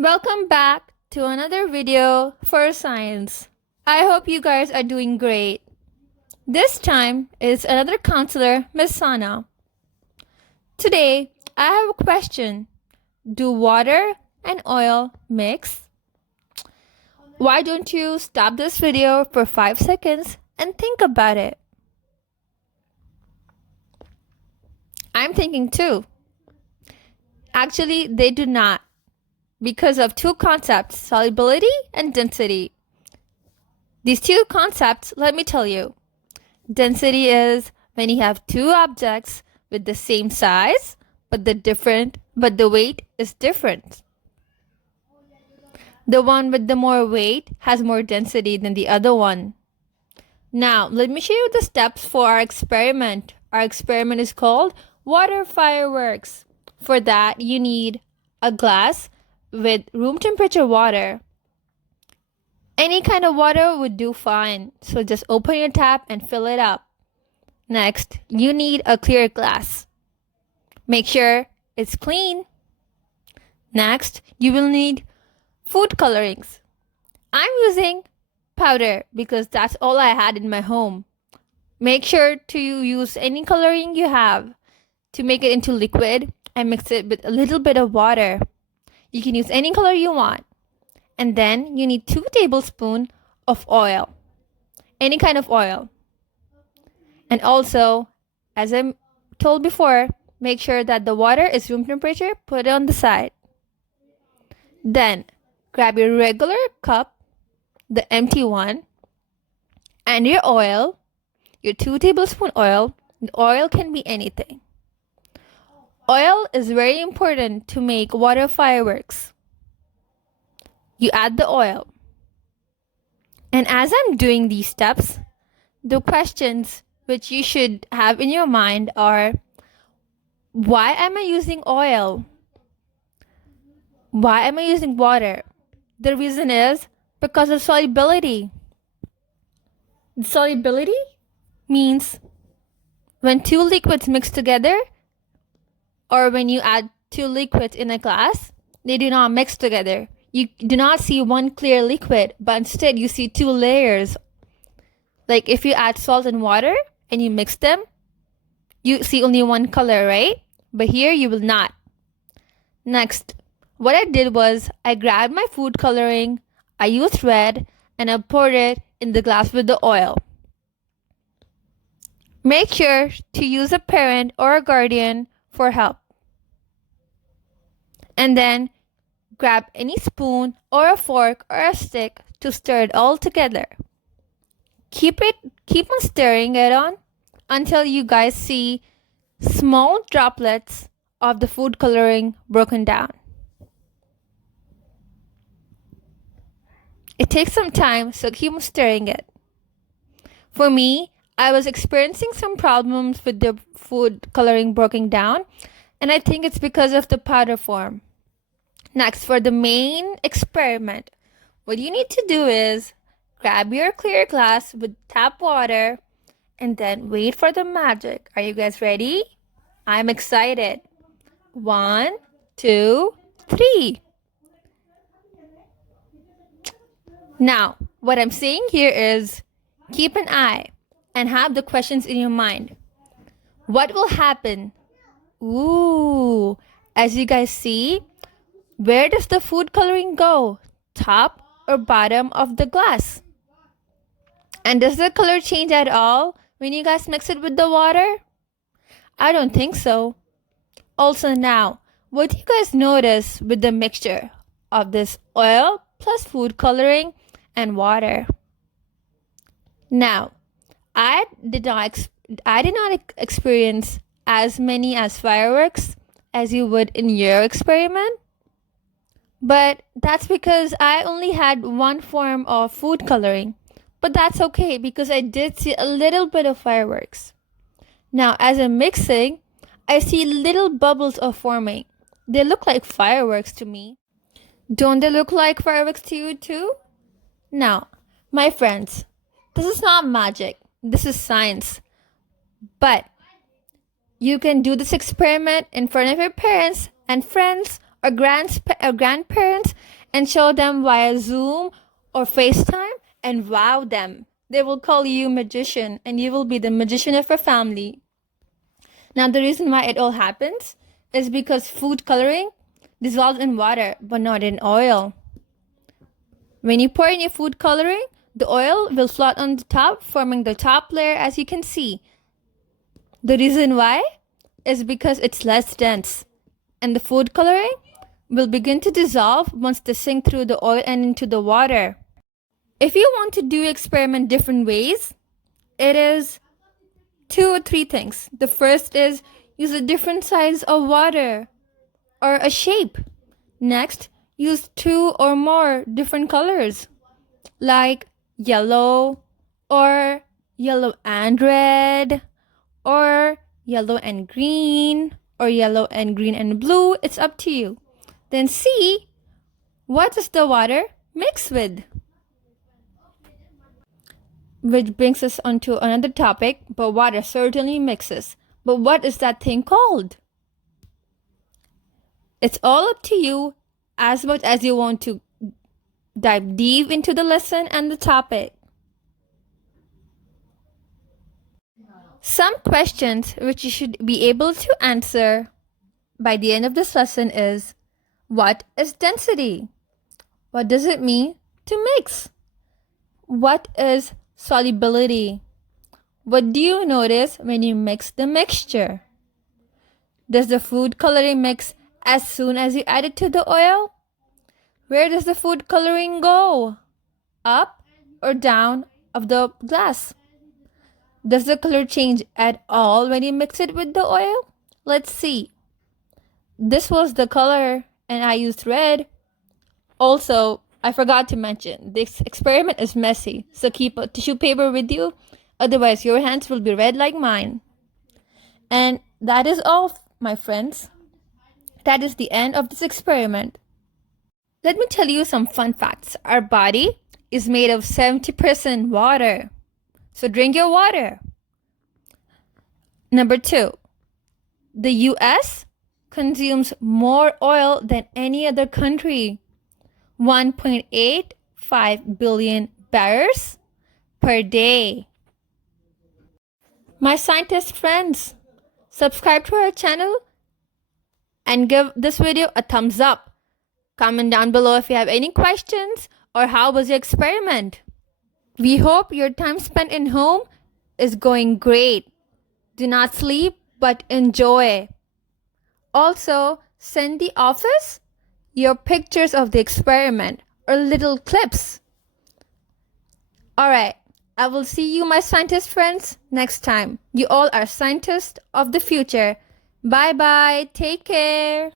Welcome back to another video for science. I hope you guys are doing great. This time is another counselor, Miss Sana. Today, I have a question. Do water and oil mix? Why don't you stop this video for 5 seconds and think about it? I'm thinking too. Actually, they do not, because of two concepts, solubility and density. These two concepts, let me tell you. Density is when you have two objects with the same size, but the weight is different. The one with the more weight has more density than the other one. Now, let me show you the steps for our experiment. Our experiment is called water fireworks. For that, you need a glass with room temperature water. Any kind of water would do fine, so just open your tap and fill it up. Next, you need a clear glass. Make sure it's clean. Next, you will need food colorings. I'm using powder because that's all I had in my home. Make sure to use any coloring you have. To make it into liquid, I mix it with a little bit of water. You can use any color you want. And then you need 2 tablespoons of oil. Any kind of oil. And also, as I told before, make sure that the water is room temperature, put it on the side. Then, grab your regular cup, the empty one, and your oil, your 2 tablespoon oil. The oil can be anything. Oil is very important to make water fireworks. You add the oil. And as I'm doing these steps, the questions which you should have in your mind are, why am I using oil? Why am I using water? The reason is because of solubility. Solubility means when 2 liquids mix together, or when you add 2 liquids in a glass, they do not mix together. You do not see one clear liquid, but instead you see 2 layers. Like if you add salt and water and you mix them, you see only one color, right? But here you will not. Next, what I did was I grabbed my food coloring, I used red, and I poured it in the glass with the oil. Make sure to use a parent or a guardian for help. And then grab any spoon or a fork or a stick to stir it all together. Keep on stirring it on until you guys see small droplets of the food coloring broken down. It takes some time, so keep on stirring it. For me, I was experiencing some problems with the food coloring broken down, and I think it's because of the powder form. Next, for the main experiment, what you need to do is grab your clear glass with tap water and then wait for the magic. Are you guys ready? I'm excited. 1, 2, 3. Now, what I'm saying here is keep an eye and have the questions in your mind. What will happen? Ooh, as you guys see, where does the food coloring go? Top or bottom of the glass? And does the color change at all when you guys mix it with the water? I don't think so. Also now, what do you guys notice with the mixture of this oil plus food coloring and water? Now, I did not experience as many as fireworks as you would in your experiment. But that's because I only had one form of food coloring. But that's okay because I did see a little bit of fireworks. Now, as I'm mixing, I see little bubbles are forming. They look like fireworks to me. Don't they look like fireworks to you too? Now, my friends, this is not magic. This is science. But you can do this experiment in front of your parents and friends or grandparents and show them via Zoom or FaceTime and wow them. They will call you magician and you will be the magician of your family. Now, the reason why it all happens is because food coloring dissolves in water but not in oil. When you pour in your food coloring, the oil will float on the top, forming the top layer as you can see. The reason why is because it's less dense, and the food coloring will begin to dissolve once they sink through the oil and into the water. If you want to do experiment different ways, it is 2 or 3 things. The first is use a different size of water or a shape. Next, use 2 or more different colors like yellow or yellow and red or yellow and green or yellow and green and blue. It's up to you. Then see what does the water mix with. Which brings us on to another topic, but water certainly mixes. But what is that thing called? It's all up to you as much as you want to dive deep into the lesson and the topic. Some questions which you should be able to answer by the end of this lesson is, what is density? What does it mean to mix? What is solubility? What do you notice when you mix the mixture? Does the food coloring mix as soon as you add it to the oil? Where does the food coloring go? Up or down of the glass? Does the color change at all when you mix it with the oil? Let's see. This was the color and I used red. Also, I forgot to mention, this experiment is messy, so keep a tissue paper with you, otherwise your hands will be red like mine. And that is all, my friends. That is the end of this experiment. Let me tell you some fun facts. Our body is made of 70% water, so drink your water. Number 2, the US consumes more oil than any other country. 1.85 billion barrels per day. My scientist friends, subscribe to our channel and give this video a thumbs up. Comment down below if you have any questions or how was your experiment. We hope your time spent in home is going great. Do not sleep, but enjoy. Also, send the office your pictures of the experiment or little clips. Alright, I will see you, my scientist friends, next time. You all are scientists of the future. Bye bye. Take care.